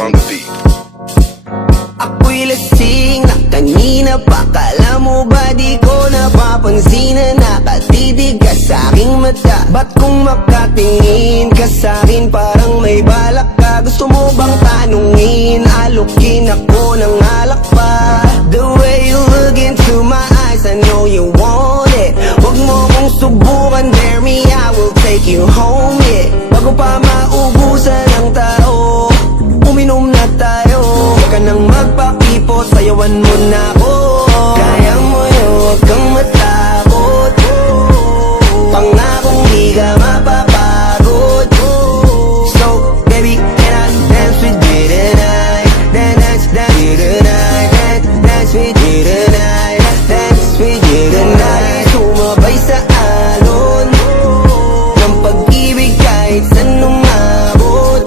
on the beat. Ako'y lasing na kanina pa. Kala mo ba di ko napapansin na nakatitig ka sa aking mata? Ba't kung makatingin ka sa'kin parang may balak ka? Gusto mo bang tanungin? Alukin ako ng alak pa. The way you look into my eyes, I know you want it. Huwag mo kong subukan, dare me, I will take you home, yeah. Bago pa maubusan ng tao, uminom na tayo. Huwag ka nang magpakipot, sayawan mo na ako. Kaya mo yun, huwag kang matakot. Pangakong di ka mapapagod. So, baby, can I dance with you tonight? Dance with you tonight. Dance with you tonight. Dance with you tonight. Sumabay sa alon ng pag-ibig kahit saan umabot.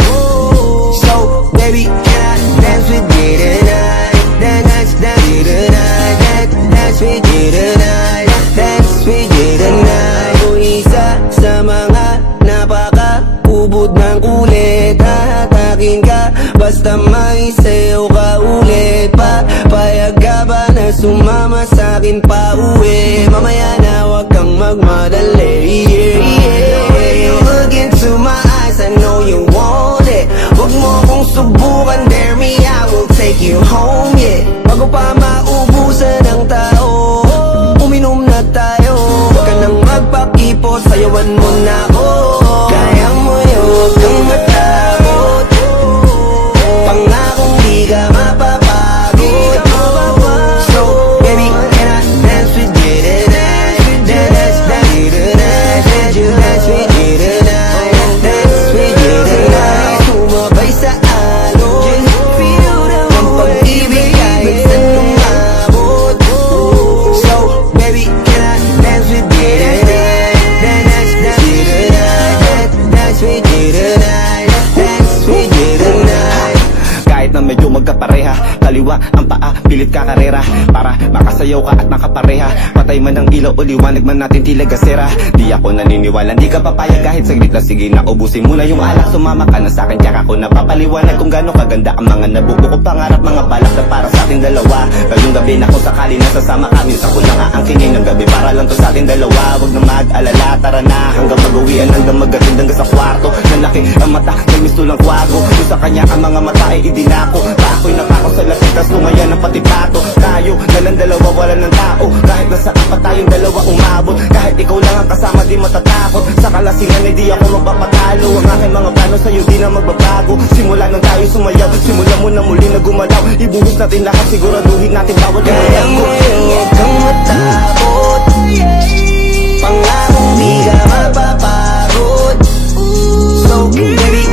So, baby, can I dance with you tonight? Dance with you tonight. Dance with you tonight. Dance with you tonight. O isa sa mga napaka-ubod ng kulit. Hahatakin ka basta may sayo ka ulit pa. Payag ka ba na sumama sa'kin pa uwi? Mamaya na wag kang magmadali, yeah, yeah. When you look into my eyes, I know you want it. Huwag mo kong subukan, dare me, I will take you home, yeah. Bago pa maubusan ng tao, uminom na tayo. Huwag ka nang magpakipot, sayawan mo na ako. Kaya mo yun, huwag kang matakot. Pangakong di ka mapapagod. So, baby, can I dance with you tonight? Dance with you tonight. Dance with you tonight. Dance with you tonight. Sumabay sa alon ng pag-ibig kahit saan umabot. So, baby, can I dance with you tonight? Dance with you tonight. Dance with you tonight. Dance with you tonight. Kahit na medyo magkapareha, kaliwa ang paa, pilit ka karera. Para makasayaw ka at makapareha. Patay man ang ilaw o liwanag man natin tila gasera. Di ako naniniwala, di ka papayag kahit saglit na. Sige na, ubusin mo na yung alak. Sumama ka na sa'kin, tsaka ako napapaliwanag kung gano'ng kaganda ang mga nabubuo ko pangarap. Mga balak na para sa ating dalawa. Ngayong gabi na kung sakali nasasama kami, sa ko na nga ang kingin ng gabi. Para lang to sa ating dalawa, huwag na mag-alala. Tara na, hanggang mag-uwian, hanggang mag-atid hanggang sa kwarto. Nalaki ang mata, may misto lang kwago. Yung sa kanya ang mga mata ay idinako. Ako'y napako sa lasing, tas tumayan ng pati pato. Tayo, nalang dalawa, wala ng tao. Kahit nasa apat tayong dalawa umabot. Kahit ikaw lang ang kasama, di matatakot. Sa kalasingan ay di ako magpapatalo. Ang aking mga plano sa'yo di na magbabago. Simula nang tayo sumayaw, simula mo na muli na gumalaw. Ibuhos natin lahat, siguraduhin natin bawat Kaya mo yun, huwag kang matakot. Pangakong di ka mapapagod. So, baby,